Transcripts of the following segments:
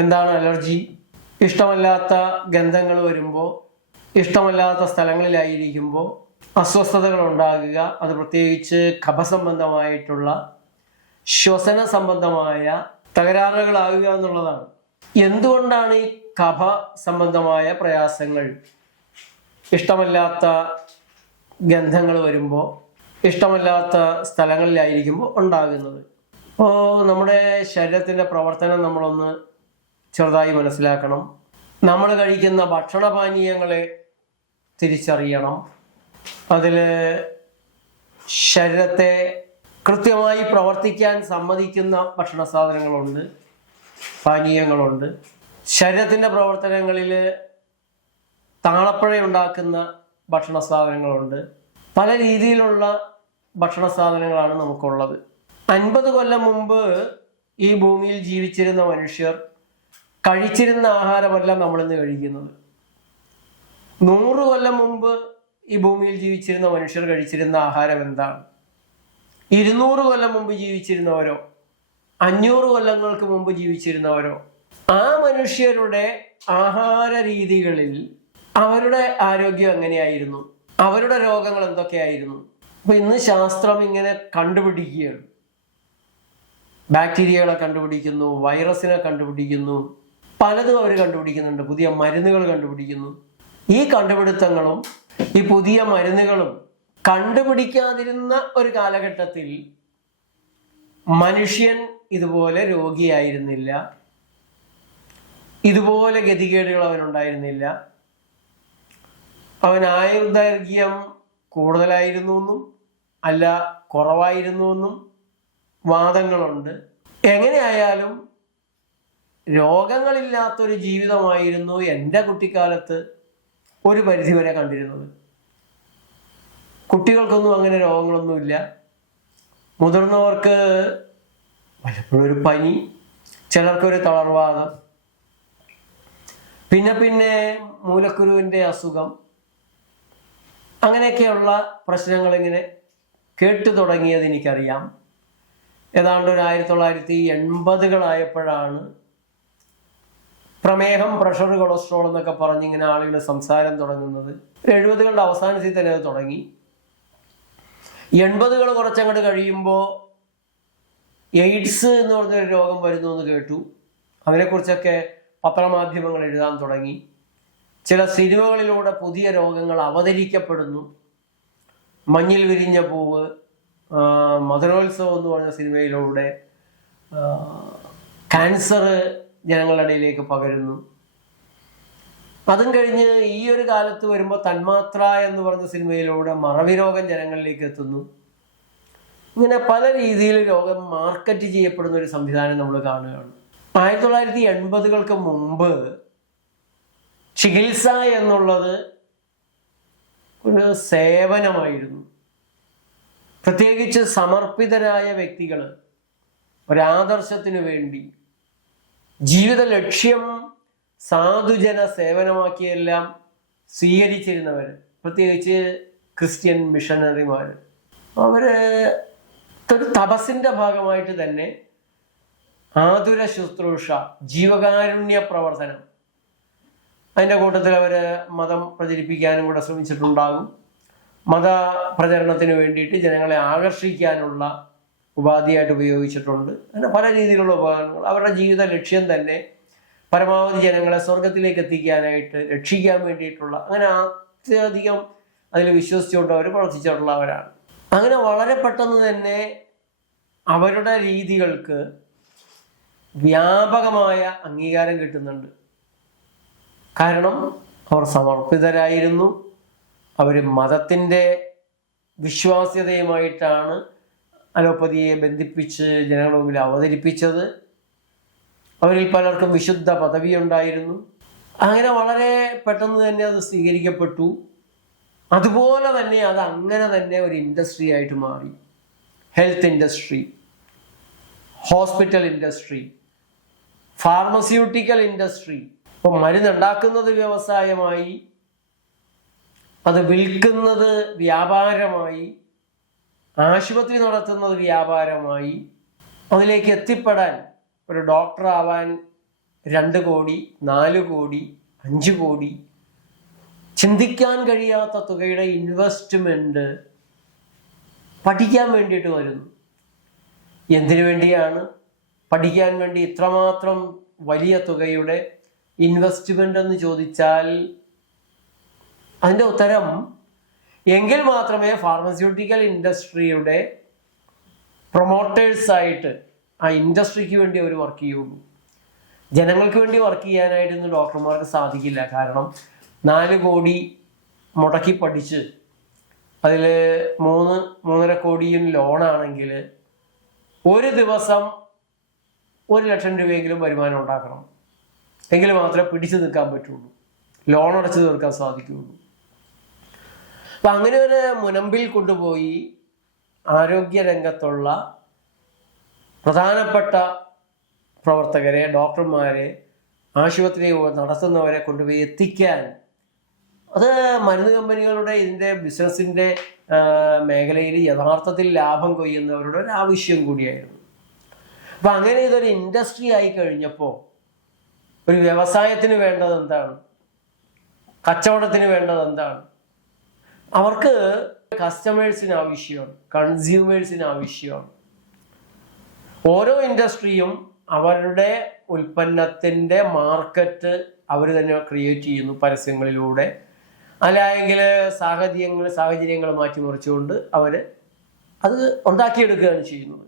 എന്താണ് അലർജി? ഇഷ്ടമല്ലാത്ത ഗന്ധങ്ങൾ വരുമ്പോൾ, ഇഷ്ടമല്ലാത്ത സ്ഥലങ്ങളിലായിരിക്കുമ്പോൾ അസ്വസ്ഥതകൾ ഉണ്ടാകുക. അത് പ്രത്യേകിച്ച് കഫസംബന്ധമായിട്ടുള്ള, ശ്വസന സംബന്ധമായ തകരാറുകളാകുക എന്നുള്ളതാണ്. എന്തുകൊണ്ടാണ് ഈ കഫ സംബന്ധമായ പ്രയാസങ്ങൾ, ഇഷ്ടമല്ലാത്ത ഗന്ധങ്ങൾ വരുമ്പോൾ, ഇഷ്ടമല്ലാത്ത സ്ഥലങ്ങളിലായിരിക്കുമ്പോൾ ഉണ്ടാകുന്നത്? അപ്പോൾ നമ്മുടെ ശരീരത്തിൻ്റെ പ്രവർത്തനം നമ്മളൊന്ന് ചെറുതായി മനസ്സിലാക്കണം. നമ്മൾ കഴിക്കുന്ന ഭക്ഷണപാനീയങ്ങളെ തിരിച്ചറിയണം. അതിൽ ശരീരത്തെ കൃത്യമായി പ്രവർത്തിക്കാൻ സമ്മതിക്കുന്ന ഭക്ഷണ സാധനങ്ങളുണ്ട്, പാനീയങ്ങളുണ്ട്. ശരീരത്തിൻ്റെ പ്രവർത്തനങ്ങളിൽ താളപ്പിഴയുണ്ടാക്കുന്ന ഭക്ഷണ സാധനങ്ങളുണ്ട്. പല രീതിയിലുള്ള ഭക്ഷണ സാധനങ്ങളാണ് നമുക്കുള്ളത്. 50 കൊല്ലം മുമ്പ് ഈ ഭൂമിയിൽ ജീവിച്ചിരുന്ന മനുഷ്യർ കഴിച്ചിരുന്ന ആഹാരമല്ല നമ്മളിന്ന് കഴിക്കുന്നത്. 100 കൊല്ലം മുമ്പ് ഈ ഭൂമിയിൽ ജീവിച്ചിരുന്ന മനുഷ്യർ കഴിച്ചിരുന്ന ആഹാരം എന്താണ്? 200 കൊല്ലം മുമ്പ് ജീവിച്ചിരുന്നവരോ, 500 കൊല്ലങ്ങൾക്ക് മുമ്പ് ജീവിച്ചിരുന്നവരോ, ആ മനുഷ്യരുടെ ആഹാര രീതികളിൽ അവരുടെ ആരോഗ്യം എങ്ങനെയായിരുന്നു, അവരുടെ രോഗങ്ങൾ എന്തൊക്കെയായിരുന്നു? അപ്പൊ ഇന്ന് ശാസ്ത്രം ഇങ്ങനെ കണ്ടുപിടിക്കുകയാണ്. ബാക്ടീരിയകളെ കണ്ടുപിടിക്കുന്നു, വൈറസിനെ കണ്ടുപിടിക്കുന്നു, പലതും അവർ കണ്ടുപിടിക്കുന്നുണ്ട്. പുതിയ മരുന്നുകൾ കണ്ടുപിടിക്കുന്നു. ഈ കണ്ടുപിടുത്തങ്ങളും ഈ പുതിയ മരുന്നുകളും കണ്ടുപിടിക്കാതിരുന്ന ഒരു കാലഘട്ടത്തിൽ മനുഷ്യൻ ഇതുപോലെ രോഗിയായിരുന്നില്ല, ഇതുപോലെ ഗതികേടുകൾ അവനുണ്ടായിരുന്നില്ല. അവൻ ആയുർദൈർഘ്യം കൂടുതലായിരുന്നു എന്നും അല്ല കുറവായിരുന്നു എന്നും വാദങ്ങളുണ്ട്. എങ്ങനെയായാലും രോഗങ്ങളില്ലാത്തൊരു ജീവിതമായിരുന്നു എൻ്റെ കുട്ടിക്കാലത്ത് ഒരു പരിധിവരെ കണ്ടിരുന്നത്. കുട്ടികൾക്കൊന്നും അങ്ങനെ രോഗങ്ങളൊന്നുമില്ല. മുതിർന്നവർക്ക് പലപ്പോഴൊരു പനി, ചിലർക്കൊരു തളർവാദം, പിന്നെ മൂലക്കുരുവിൻ്റെ അസുഖം, അങ്ങനെയൊക്കെയുള്ള പ്രശ്നങ്ങൾ ഇങ്ങനെ കേട്ടു തുടങ്ങിയത് എനിക്കറിയാം. ഏതാണ്ട് ഒരു 1980-കളായപ്പോഴാണ് പ്രമേഹം, പ്രഷർ, കൊളസ്ട്രോൾ എന്നൊക്കെ പറഞ്ഞിങ്ങനെ ആളുകൾ സംസാരം തുടങ്ങുന്നത്. 70-കളുടെ അവസാനത്തിൽ തന്നെ അത് തുടങ്ങി. 80-കൾ കുറച്ചങ്ങോട്ട് കഴിയുമ്പോൾ എയ്ഡ്സ് എന്ന് പറഞ്ഞൊരു രോഗം വരുന്നു എന്ന് കേട്ടു. അതിനെക്കുറിച്ചൊക്കെ പത്രമാധ്യമങ്ങൾ എഴുതാൻ തുടങ്ങി. ചില സിനിമകളിലൂടെ പുതിയ രോഗങ്ങൾ അവതരിക്കപ്പെടുന്നു. മഞ്ഞിൽ വിരിഞ്ഞ പൂവ്, മധുരോത്സവം എന്ന് പറഞ്ഞ സിനിമയിലൂടെ ക്യാൻസർ ജനങ്ങളുടെ ഇടയിലേക്ക് പകരുന്നു. അതും കഴിഞ്ഞ് ഈ ഒരു കാലത്ത് വരുമ്പോൾ തന്മാത്ര എന്ന് പറഞ്ഞ സിനിമയിലൂടെ മറവി രോഗം ജനങ്ങളിലേക്ക് എത്തുന്നു. ഇങ്ങനെ പല രീതിയിൽ രോഗം മാർക്കറ്റ് ചെയ്യപ്പെടുന്ന ഒരു സംവിധാനം നമ്മൾ കാണുകയാണ്. 1980-കൾക്ക് മുമ്പ് ചികിത്സ എന്നുള്ളത് ഒരു സേവനമായിരുന്നു. പ്രത്യേകിച്ച് സമർപ്പിതരായ വ്യക്തികൾ ഒരാദർശത്തിനു വേണ്ടി ജീവിത ലക്ഷ്യം സാധുജന സേവനമാക്കിയെല്ലാം സ്വീകരിച്ചിരുന്നവർ, പ്രത്യേകിച്ച് ക്രിസ്ത്യൻ മിഷണറിമാർ, അവര് ഒരു തപസ്സിൻ്റെ ഭാഗമായിട്ട് തന്നെ ആതുര ശുശ്രൂഷ, ജീവകാരുണ്യ പ്രവർത്തനം, അതിൻ്റെ കൂട്ടത്തിൽ അവർ മതം പ്രചരിപ്പിക്കാനും കൂടെ ശ്രമിച്ചിട്ടുണ്ടാകും. മത പ്രചരണത്തിന് വേണ്ടിയിട്ട് ജനങ്ങളെ ആകർഷിക്കാനുള്ള ഉപാധിയായിട്ട് ഉപയോഗിച്ചിട്ടുണ്ട്. അങ്ങനെ പല രീതിയിലുള്ള ഉപകരണങ്ങൾ. അവരുടെ ജീവിത ലക്ഷ്യം തന്നെ പരമാവധി ജനങ്ങളെ സ്വർഗത്തിലേക്ക് എത്തിക്കാനായിട്ട്, രക്ഷിക്കാൻ വേണ്ടിയിട്ടുള്ള, അങ്ങനെ അത്യധികം അതിൽ വിശ്വസിച്ചുകൊണ്ട് അവർ പ്രവർത്തിച്ചിട്ടുള്ളവരാണ്. അങ്ങനെ വളരെ പെട്ടെന്ന് തന്നെ അവരുടെ രീതികൾക്ക് വ്യാപകമായ അംഗീകാരം കിട്ടുന്നുണ്ട്. കാരണം അവർ സമർപ്പിതരായിരുന്നു. അവർ മതത്തിൻ്റെ വിശ്വാസ്യതയുമായിട്ടാണ് അലോപ്പതിയെ ബന്ധിപ്പിച്ച് ജനങ്ങളുടെ മുമ്പിൽ അവതരിപ്പിച്ചത്. അവരിൽ പലർക്കും വിശുദ്ധ പദവി ഉണ്ടായിരുന്നു. അങ്ങനെ വളരെ പെട്ടെന്ന് തന്നെ അത് സ്വീകരിക്കപ്പെട്ടു. അതുപോലെ തന്നെ അത് അങ്ങനെ തന്നെ ഒരു ഇൻഡസ്ട്രി ആയിട്ട് മാറി. Health industry, hospital industry, pharmaceutical industry. ഇപ്പം മരുന്നുണ്ടാക്കുന്നത് വ്യവസായമായി, അത് വിൽക്കുന്നത് വ്യാപാരമായി, ആശുപത്രി നടത്തുന്നത് വ്യാപാരമായി. അതിലേക്ക് എത്തിപ്പെടാൻ, ഒരു ഡോക്ടർ ആവാൻ 2 കോടി, 4 കോടി, 5 കോടി, ചിന്തിക്കാൻ കഴിയാത്ത തുകയുടെ ഇൻവെസ്റ്റ്മെന്റ് പഠിക്കാൻ വേണ്ടിയിട്ട് വരുന്നു. എന്തിനു വേണ്ടിയാണ്? പഠിക്കാൻ വേണ്ടി ഇത്രമാത്രം വലിയ തുകയുടെ ഇൻവെസ്റ്റ്മെന്റ് എന്ന് ചോദിച്ചാൽ അതിൻ്റെ ഉത്തരം എങ്കിൽ മാത്രമേ ഫാർമസ്യൂട്ടിക്കൽ ഇൻഡസ്ട്രിയുടെ പ്രൊമോട്ടേഴ്സായിട്ട് ആ ഇൻഡസ്ട്രിക്ക് വേണ്ടി അവർ വർക്ക് ചെയ്യുള്ളൂ. ജനങ്ങൾക്ക് വേണ്ടി വർക്ക് ചെയ്യാനായിട്ടൊന്നും ഡോക്ടർമാർക്ക് സാധിക്കില്ല. കാരണം 4 കോടി മുടക്കി പഠിച്ച് അതിൽ 3-3.5 കോടിയും ലോണാണെങ്കിൽ ഒരു ദിവസം 1 ലക്ഷം രൂപയെങ്കിലും വരുമാനം ഉണ്ടാക്കണം. എങ്കിൽ മാത്രമേ പിടിച്ചു നിൽക്കാൻ പറ്റുള്ളൂ, ലോൺ അടച്ചു തീർക്കാൻ സാധിക്കുകയുള്ളൂ. അപ്പം അങ്ങനെ ഒരു മുനമ്പിൽ കൊണ്ടുപോയി ആരോഗ്യ രംഗത്തുള്ള പ്രധാനപ്പെട്ട പ്രവർത്തകരെ, ഡോക്ടർമാരെ, ആശുപത്രി നടത്തുന്നവരെ കൊണ്ടുപോയി എത്തിക്കാൻ, അത് മരുന്ന് കമ്പനികളുടെ ഇതിൻ്റെ ബിസിനസ്സിൻ്റെ മേഖലയിൽ യഥാർത്ഥത്തിൽ ലാഭം കൊയ്യുന്നവരുടെ ഒരു ആവശ്യം കൂടിയായിരുന്നു. അപ്പം അങ്ങനെ ഇതൊരു ഇൻഡസ്ട്രി ആയി കഴിഞ്ഞപ്പോൾ ഒരു വ്യവസായത്തിന് വേണ്ടത് എന്താണ്? കച്ചവടത്തിന് വേണ്ടത് എന്താണ്? അവർക്ക് കസ്റ്റമേഴ്സിന് ആവശ്യമാണ്, കൺസ്യൂമേഴ്സിന് ആവശ്യമാണ്. ഓരോ ഇൻഡസ്ട്രിയും അവരുടെ ഉൽപ്പന്നത്തിൻ്റെ മാർക്കറ്റ് അവർ തന്നെ ക്രിയേറ്റ് ചെയ്യുന്നു പരസ്യങ്ങളിലൂടെ, അല്ലെങ്കിൽ സാഹചര്യങ്ങൾ മാറ്റിമറിച്ചുകൊണ്ട് അവർ അത് ഉണ്ടാക്കിയെടുക്കുകയാണ് ചെയ്യുന്നത്.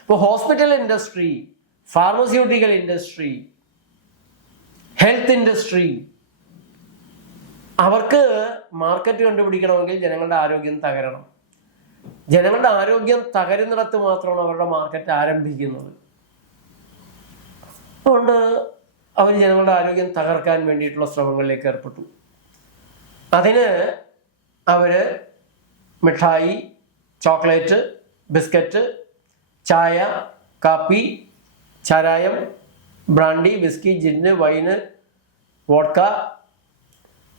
ഇപ്പോൾ hospital industry, pharmaceutical industry, health industry, അവർക്ക് മാർക്കറ്റ് കണ്ടുപിടിക്കണമെങ്കിൽ ജനങ്ങളുടെ ആരോഗ്യം തകരണം. ജനങ്ങളുടെ ആരോഗ്യം തകരുന്നിടത്ത് മാത്രമാണ് അവരുടെ മാർക്കറ്റ് ആരംഭിക്കുന്നത്. അതുകൊണ്ട് അവർ ജനങ്ങളുടെ ആരോഗ്യം തകർക്കാൻ വേണ്ടിയിട്ടുള്ള ശ്രമങ്ങളിലേക്ക് ഏർപ്പെട്ടു. അതിന് അവർ മിഠായി, ചോക്ലേറ്റ്, ബിസ്ക്കറ്റ്, ചായ, കാപ്പി, ചാരായം, brandy, whisky, gin, wine, vodka,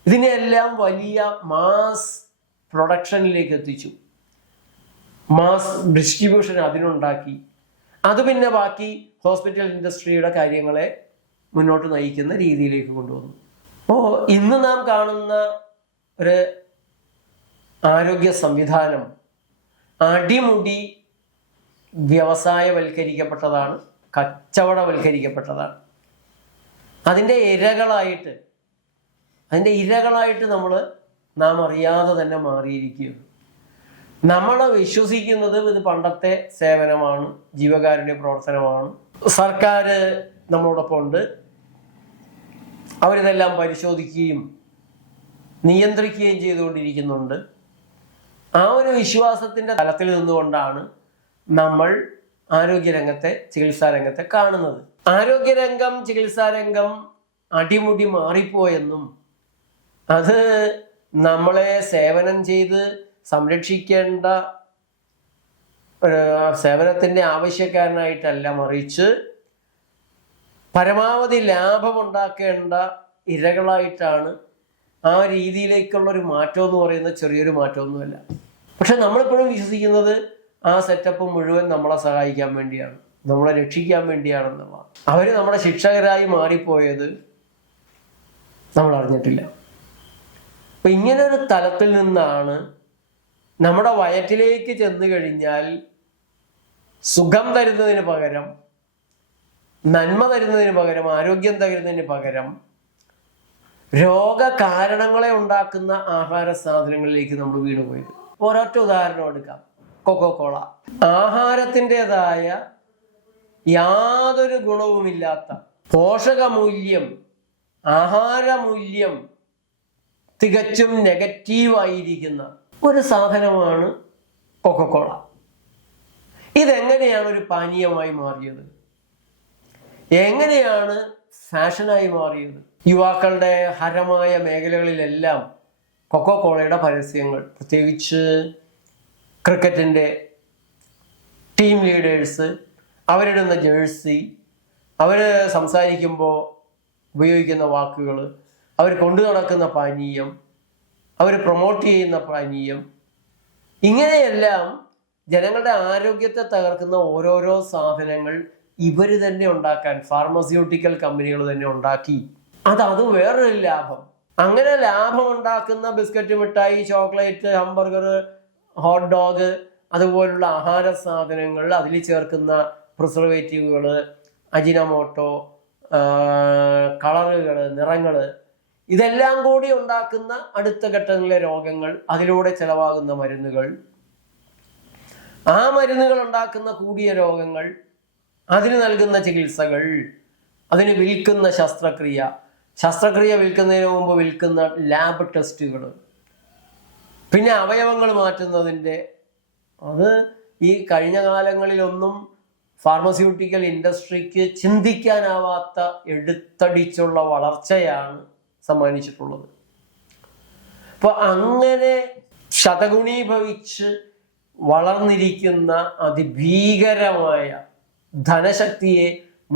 ഇതിനെല്ലാം വലിയ മാസ് പ്രൊഡക്ഷനിലേക്ക് എത്തിച്ചു. മാസ് ഡിസ്ട്രിബ്യൂഷൻ അതിനുണ്ടാക്കി. അത് പിന്നെ ബാക്കി ഹോസ്പിറ്റൽ ഇൻഡസ്ട്രിയുടെ കാര്യങ്ങളെ മുന്നോട്ട് നയിക്കുന്ന രീതിയിലേക്ക് കൊണ്ടുവന്നു. അപ്പോൾ ഇന്ന് നാം കാണുന്ന ഒരു ആരോഗ്യ സംവിധാനം അടിമുടി വ്യവസായവൽക്കരിക്കപ്പെട്ടതാണ്, കച്ചവടവൽക്കരിക്കപ്പെട്ടതാണ്. അതിൻ്റെ ഇരകളായിട്ട് നാം അറിയാതെ തന്നെ മാറിയിരിക്കുകയാണ്. നമ്മൾ വിശ്വസിക്കുന്നത് ഇത് പണ്ടത്തെ സേവനമാണ്, ജീവകാരുണ്യ പ്രവർത്തനമാണ്, സർക്കാർ നമ്മളോടൊപ്പം ഉണ്ട്, അവരിതെല്ലാം പരിശോധിക്കുകയും നിയന്ത്രിക്കുകയും ചെയ്തുകൊണ്ടിരിക്കുന്നുണ്ട്. ആ ഒരു വിശ്വാസത്തിൻ്റെ തലത്തിൽ നിന്നുകൊണ്ടാണ് നമ്മൾ ആരോഗ്യരംഗത്തെ, ചികിത്സാരംഗത്തെ കാണുന്നത്. ആരോഗ്യരംഗം, ചികിത്സാരംഗം അടിമുടി മാറിപ്പോയെന്നും അത് നമ്മളെ സേവനം ചെയ്ത് സംരക്ഷിക്കേണ്ട സേവനത്തിൻ്റെ ആവശ്യക്കാരനായിട്ടല്ല, മറിച്ച് പരമാവധി ലാഭമുണ്ടാക്കേണ്ട ഇരകളായിട്ടാണ്. ആ രീതിയിലേക്കുള്ളൊരു മാറ്റം എന്ന് പറയുന്നത് ചെറിയൊരു മാറ്റമൊന്നുമല്ല. പക്ഷെ നമ്മളിപ്പോഴും വിശ്വസിക്കുന്നത് ആ സെറ്റപ്പ് മുഴുവൻ നമ്മളെ സഹായിക്കാൻ വേണ്ടിയാണ്, നമ്മളെ രക്ഷിക്കാൻ വേണ്ടിയാണെന്നുള്ളതാണ്. അവർ നമ്മുടെ ശിക്ഷകരായി മാറിപ്പോയത് നമ്മൾ അറിഞ്ഞിട്ടില്ല. അപ്പം ഇങ്ങനൊരു തലത്തിൽ നിന്നാണ് നമ്മുടെ വയറ്റിലേക്ക് ചെന്ന് കഴിഞ്ഞാൽ സുഖം തരുന്നതിന് പകരം, നന്മ തരുന്നതിന് പകരം, ആരോഗ്യം തരുന്നതിന് പകരം രോഗകാരണങ്ങളെ ഉണ്ടാക്കുന്ന ആഹാര സാധനങ്ങളിലേക്ക് നമ്മൾ വീണുപോയത്. ഒരൊറ്റ ഉദാഹരണം എടുക്കാം, കൊക്കോകോള. ആഹാരത്തിൻ്റെതായ യാതൊരു ഗുണവുമില്ലാത്ത, പോഷകമൂല്യം, ആഹാരമൂല്യം തികച്ചും നെഗറ്റീവായിരിക്കുന്ന ഒരു സാധനമാണ് കൊക്കോകോള. ഇതെങ്ങനെയാണ് ഒരു പാനീയമായി മാറിയത്? എങ്ങനെയാണ് ഫാഷനായി മാറിയത്? യുവാക്കളുടെ ഹരമായ മേഖലകളിലെല്ലാം കൊക്കോകോളയുടെ പരസ്യങ്ങൾ, പ്രത്യേകിച്ച് ക്രിക്കറ്റിൻ്റെ ടീം ലീഡേഴ്സ്, അവരിടുന്ന ജേഴ്സി, അവർ സംസാരിക്കുമ്പോൾ ഉപയോഗിക്കുന്ന വാക്കുകൾ, അവർ കൊണ്ടു നടക്കുന്ന പാനീയം, അവർ പ്രൊമോട്ട് ചെയ്യുന്ന പാനീയം, ഇങ്ങനെയെല്ലാം ജനങ്ങളുടെ ആരോഗ്യത്തെ തകർക്കുന്ന ഓരോരോ സാധനങ്ങൾ ഇവർ തന്നെ ഉണ്ടാക്കാൻ ഫാർമസ്യൂട്ടിക്കൽ കമ്പനികൾ തന്നെ ഉണ്ടാക്കി. അത് വേറൊരു ലാഭം. അങ്ങനെ ലാഭം ഉണ്ടാക്കുന്ന ബിസ്ക്കറ്റ്, മിഠായി, ചോക്ലേറ്റ്, ഹംബർഗർ, ഹോട്ട് ഡോഗ് അതുപോലുള്ള ആഹാര സാധനങ്ങൾ, അതിൽ ചേർക്കുന്ന പ്രിസർവേറ്റീവുകൾ, അജിനമോട്ടോ, കളറുകൾ, നിറങ്ങൾ, ഇതെല്ലാം കൂടി ഉണ്ടാക്കുന്ന അടുത്ത ഘട്ടങ്ങളിലെ രോഗങ്ങൾ, അതിലൂടെ ചെലവാകുന്ന മരുന്നുകൾ, ആ മരുന്നുകൾ ഉണ്ടാക്കുന്ന കൂടിയ രോഗങ്ങൾ, അതിന് നൽകുന്ന ചികിത്സകൾ, അതിന് വിൽക്കുന്ന ശസ്ത്രക്രിയ വിൽക്കുന്നതിന് മുമ്പ് വിൽക്കുന്ന ലാബ് ടെസ്റ്റുകൾ, പിന്നെ അവയവങ്ങൾ മാറ്റുന്നതിൻ്റെ അത് ഈ കഴിഞ്ഞ കാലങ്ങളിലൊന്നും ഫാർമസ്യൂട്ടിക്കൽ ഇൻഡസ്ട്രിക്ക് ചിന്തിക്കാനാവാത്ത എടുത്തടിച്ചുള്ള വളർച്ചയാണ് സമ്മാനിച്ചിട്ടുള്ളത്. അപ്പോൾ അങ്ങനെ ശതഗുണീഭവിച്ച് വളർന്നിരിക്കുന്ന അതിഭീകരമായ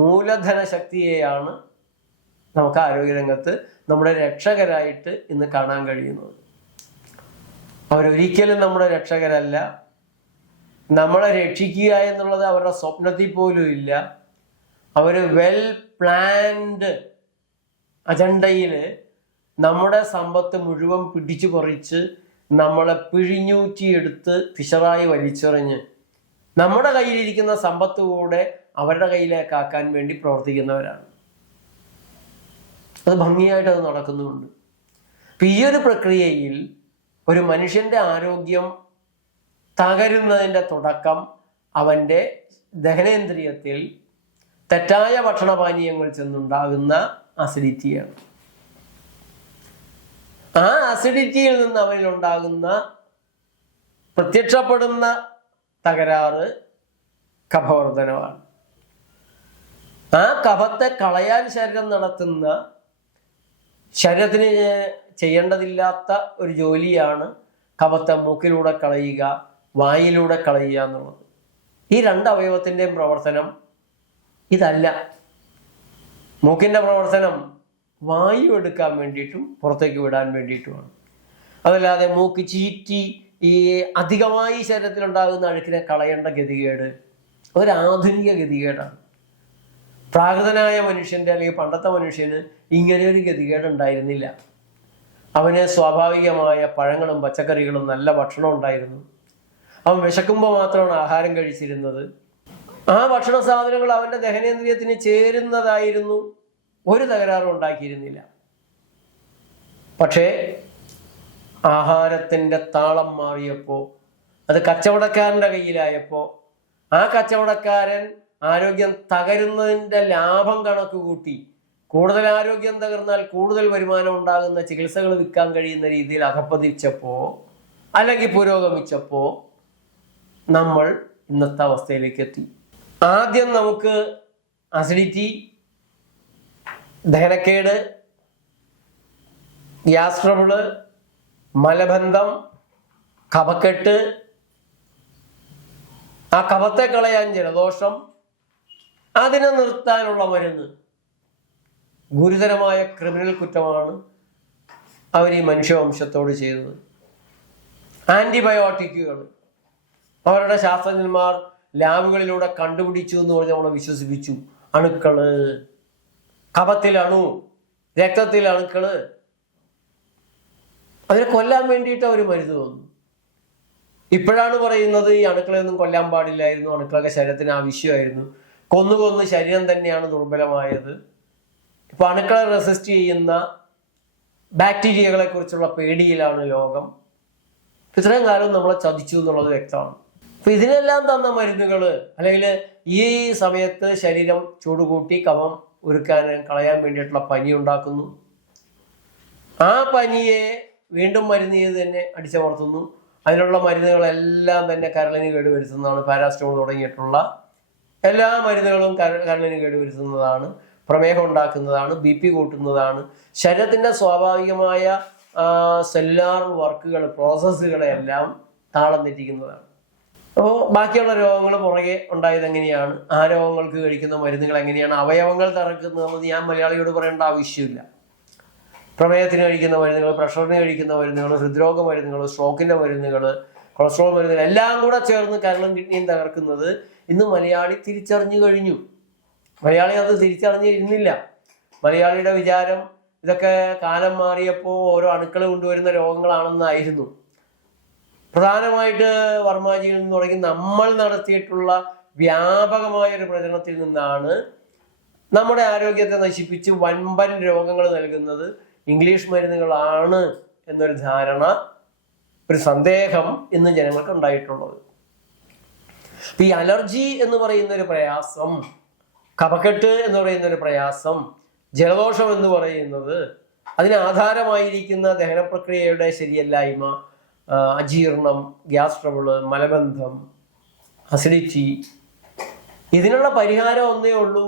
മൂലധന ശക്തിയെയാണ് നമുക്ക് ആരോഗ്യരംഗത്ത് നമ്മുടെ രക്ഷകരായിട്ട് ഇന്ന് കാണാൻ കഴിയുന്നത്. അവരൊരിക്കലും നമ്മുടെ രക്ഷകരല്ല. നമ്മളെ രക്ഷിക്കുക എന്നുള്ളത് അവരുടെ സ്വപ്നത്തിൽ പോലും ഇല്ല. അവർ വെൽ പ്ലാൻഡ് അജണ്ടയിൽ നമ്മുടെ സമ്പത്ത് മുഴുവൻ പിടിച്ചു പറിച്ച് നമ്മളെ പിഴിഞ്ഞൂറ്റിയെടുത്ത് ഫിഷറായി വലിച്ചെറിഞ്ഞ് നമ്മുടെ കയ്യിലിരിക്കുന്ന സമ്പത്ത് കൂടെ അവരുടെ കയ്യിലേക്കാക്കാൻ വേണ്ടി പ്രവർത്തിക്കുന്നവരാണ്. അത് ഭംഗിയായിട്ട് അത് നടക്കുന്നുമുണ്ട്. അപ്പം ഈ ഒരു പ്രക്രിയയിൽ ഒരു മനുഷ്യന്റെ ആരോഗ്യം തകരുന്നതിൻ്റെ തുടക്കം അവൻ്റെ ദഹനേന്ദ്രിയത്തിൽ തെറ്റായ ഭക്ഷണപാനീയങ്ങൾ ചെന്നുണ്ടാകുന്ന അസിഡിറ്റിയാണ്. ആ അസിഡിറ്റിയിൽ നിന്ന് അവനിലുണ്ടാകുന്ന പ്രത്യക്ഷപ്പെടുന്ന തകരാറ് കഫവർദ്ധനമാണ്. ആ കഫത്തെ കളയാൻ ശരീരത്തിന് ചെയ്യേണ്ടതില്ലാത്ത ഒരു ജോലിയാണ് കഫത്തെ മൂക്കിലൂടെ കളയുക, വായിലൂടെ കളയുക എന്നുള്ളത്. ഈ രണ്ട് അവയവത്തിൻ്റെയും പ്രവർത്തനം ഇതല്ല. മൂക്കിൻ്റെ പ്രവർത്തനം വായു എടുക്കാൻ വേണ്ടിയിട്ടും പുറത്തേക്ക് വിടാൻ വേണ്ടിയിട്ടുമാണ്. അതല്ലാതെ മൂക്ക് ചീറ്റി ഈ അധികമായി ശരീരത്തിലുണ്ടാകുന്ന അഴുക്കിനെ കളയേണ്ട ഗതികേട് ഒരു ആധുനിക ഗതികേടാണ്. പ്രാകൃതനായ മനുഷ്യൻ്റെ അല്ലെങ്കിൽ പണ്ടത്തെ മനുഷ്യന് ഇങ്ങനെ ഒരു ഗതികേട് ഉണ്ടായിരുന്നില്ല. അവന് സ്വാഭാവികമായ പഴങ്ങളും പച്ചക്കറികളും നല്ല ഭക്ഷണം ഉണ്ടായിരുന്നു. അവൻ വിശക്കുമ്പോൾ മാത്രമാണ് ആഹാരം കഴിച്ചിരുന്നത്. ആ ഭക്ഷണ സാധനങ്ങൾ അവൻ്റെ ദഹനേന്ദ്രിയത്തിന് ചേരുന്നതായിരുന്നു. ഒരു തകരാറും ഉണ്ടാക്കിയിരുന്നില്ല. പക്ഷേ ആഹാരത്തിൻ്റെ താളം മാറിയപ്പോൾ, അത് കച്ചവടക്കാരൻ്റെ കയ്യിലായപ്പോൾ, ആ കച്ചവടക്കാരൻ ആരോഗ്യം തകരുന്നതിൻ്റെ ലാഭം കണക്ക് കൂട്ടി കൂടുതൽ ആരോഗ്യം തകർന്നാൽ കൂടുതൽ വരുമാനം ഉണ്ടാകുന്ന ചികിത്സകൾ വിൽക്കാൻ കഴിയുന്ന രീതിയിൽ അധപ്പതിച്ചപ്പോൾ അല്ലെങ്കിൽ പുരോഗമിച്ചപ്പോൾ നമ്മൾ ഇന്നത്തെ അവസ്ഥയിലേക്ക് എത്തി. ആദ്യം നമുക്ക് അസിഡിറ്റി, ദഹനക്കേട്, ഗ്യാസ് ട്രബിള്, മലബന്ധം, കഫക്കെട്ട്, ആ കഫത്തെ കളയാൻ ജലദോഷം, അതിനെ നിർത്താനുള്ള മരുന്ന്. ഗുരുതരമായ ക്രിമിനൽ കുറ്റമാണ് അവർ ഈ മനുഷ്യവംശത്തോട് ചെയ്തത്. ആന്റിബയോട്ടിക്കുകൾ അവരുടെ ശാസ്ത്രജ്ഞന്മാർ ലാബുകളിലൂടെ കണ്ടുപിടിച്ചു എന്ന് പറഞ്ഞ് നമ്മളെ വിശ്വസിപ്പിച്ചു. അണുക്കള്, കഫത്തിൽ അണു, രക്തത്തിൽ അണുക്കള്, അതിനെ കൊല്ലാൻ വേണ്ടിയിട്ട് അവർ മരുന്ന് തന്നു. ഇപ്പോഴാണ് പറയുന്നത് ഈ അണുക്കളെ ഒന്നും കൊല്ലാൻ പാടില്ലായിരുന്നു, അണുക്കളൊക്കെ ശരീരത്തിന് ആവശ്യമായിരുന്നു, കൊന്നു ശരീരം തന്നെയാണ് ദുർബലമായത്. ഇപ്പൊ അണുക്കളെ റെസിസ്റ്റ് ചെയ്യുന്ന ബാക്ടീരിയകളെ കുറിച്ചുള്ള പേടിയിലാണ് ലോകം. ഇത്രയും കാലം നമ്മളെ ചതിച്ചു എന്നുള്ളത് വ്യക്തമാണ്. അപ്പൊ ഇതിനെല്ലാം തന്ന മരുന്നുകൾ, അല്ലെങ്കിൽ ഈ സമയത്ത് ശരീരം ചൂടുകൂട്ടി കഫം കളയാൻ വേണ്ടിയിട്ടുള്ള പനി ഉണ്ടാക്കുന്നു. ആ പനിയെ വീണ്ടും മരുന്ന് ചെയ്ത് തന്നെ അടിച്ചമർത്തുന്നു. അതിനുള്ള മരുന്നുകളെല്ലാം തന്നെ കരളിന് കേടുവരുത്തുന്നതാണ്. പാരാസ്റ്റമോൾ തുടങ്ങിയിട്ടുള്ള എല്ലാ മരുന്നുകളും കരളിന് കേടുവരുത്തുന്നതാണ്, പ്രമേഹം ഉണ്ടാക്കുന്നതാണ്, BP കൂട്ടുന്നതാണ്, ശരീരത്തിൻ്റെ സ്വാഭാവികമായ സെല്ലുലാർ വർക്കുകൾ, പ്രോസസ്സുകളെല്ലാം താളം തെറ്റിക്കുന്നതാണ്. അപ്പോൾ ബാക്കിയുള്ള രോഗങ്ങൾ പുറകെ ഉണ്ടായത് എങ്ങനെയാണ്, ആ രോഗങ്ങൾക്ക് കഴിക്കുന്ന മരുന്നുകൾ എങ്ങനെയാണ്, അവയവങ്ങൾ തറക്കുന്നതെന്ന് ഞാൻ മലയാളിയോട് പറയേണ്ട ആവശ്യമില്ല. പ്രമേഹത്തിന് കഴിക്കുന്ന മരുന്നുകൾ, പ്രഷറിന് കഴിക്കുന്ന മരുന്നുകൾ, ഹൃദ്രോഗ മരുന്നുകൾ, സ്ട്രോക്കിൻ്റെ മരുന്നുകൾ, കൊളസ്ട്രോൾ മരുന്നുകൾ എല്ലാം കൂടെ ചേർന്ന് കരളും കിഡ്നിയും തകർക്കുന്നത് ഇന്ന് മലയാളി തിരിച്ചറിഞ്ഞു കഴിഞ്ഞു. മലയാളി അത് തിരിച്ചറിഞ്ഞിരുന്നില്ല. മലയാളിയുടെ വിചാരം ഇതൊക്കെ കാലം മാറിയപ്പോൾ ഓരോ അണുക്കൾ കൊണ്ടുവരുന്ന രോഗങ്ങളാണെന്നായിരുന്നു. പ്രധാനമായിട്ട് വർമാജിയിൽ നിന്ന് തുടങ്ങി നമ്മൾ നടത്തിയിട്ടുള്ള വ്യാപകമായൊരു പ്രചരണത്തിൽ നിന്നാണ് നമ്മുടെ ആരോഗ്യത്തെ നശിപ്പിച്ച് വൻപൻ രോഗങ്ങൾ നൽകുന്നത് ഇംഗ്ലീഷ് മരുന്നുകളാണ് എന്നൊരു ധാരണ, ഒരു സന്ദേഹം ഇന്ന് ജനങ്ങൾക്ക് ഉണ്ടായിട്ടുള്ളത്. ഈ അലർജി എന്ന് പറയുന്ന ഒരു പ്രയാസം, കഫക്കെട്ട് എന്ന് പറയുന്ന ഒരു പ്രയാസം, ജലദോഷം എന്ന് പറയുന്നത് അതിന് ആധാരമായിരിക്കുന്ന ദഹന പ്രക്രിയയുടെ ശരിയല്ലായ്മ, അജീർണം, ഗ്യാസ് ട്രബിള്, മലബന്ധം, അസിഡിറ്റി, ഇതിനുള്ള പരിഹാരം ഒന്നേ ഉള്ളൂ.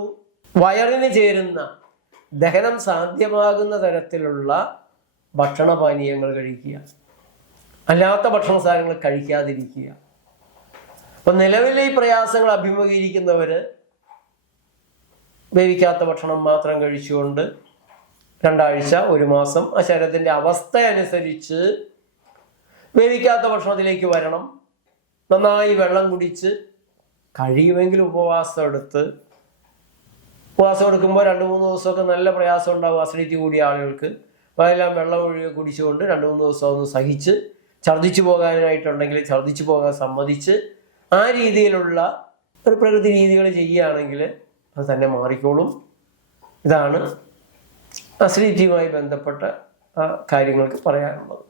വയറിന് ചേരുന്ന, ദഹനം സാധ്യമാകുന്ന തരത്തിലുള്ള ഭക്ഷണപാനീയങ്ങൾ കഴിക്കുക, അല്ലാത്ത ഭക്ഷണ സാധനങ്ങൾ കഴിക്കാതിരിക്കുക. അപ്പൊ നിലവിലെ ഈ പ്രയാസങ്ങൾ അഭിമുഖീകരിക്കുന്നവര് വേവിക്കാത്ത ഭക്ഷണം മാത്രം കഴിച്ചുകൊണ്ട് 2 ആഴ്ച, 1 മാസം ആ ശരീരത്തിന്റെ അവസ്ഥ അനുസരിച്ച് വേവിക്കാത്ത ഭക്ഷണത്തിലേക്ക് വരണം. നന്നായി വെള്ളം കുടിച്ച് കഴിയുമെങ്കിൽ ഉപവാസം എടുക്കുമ്പോൾ 2-3 ദിവസമൊക്കെ നല്ല പ്രയാസം ഉണ്ടാവും അസിഡിറ്റി കൂടിയ ആളുകൾക്ക്. അതെല്ലാം വെള്ളം കുടിച്ചുകൊണ്ട് 2-3 ദിവസം ഒന്ന് സഹിച്ച്, ഛർദ്ദിച്ചു പോകാനായിട്ടുണ്ടെങ്കിൽ ഛർദ്ദിച്ചു പോകാൻ സമ്മതിച്ച് ആ രീതിയിലുള്ള ഒരു പ്രകൃതി രീതികൾ ചെയ്യുകയാണെങ്കിൽ അത് തന്നെ മാറിക്കോളും. ഇതാണ് അസിഡിറ്റിയുമായി ബന്ധപ്പെട്ട കാര്യങ്ങൾക്ക് പറയാനുള്ളത്.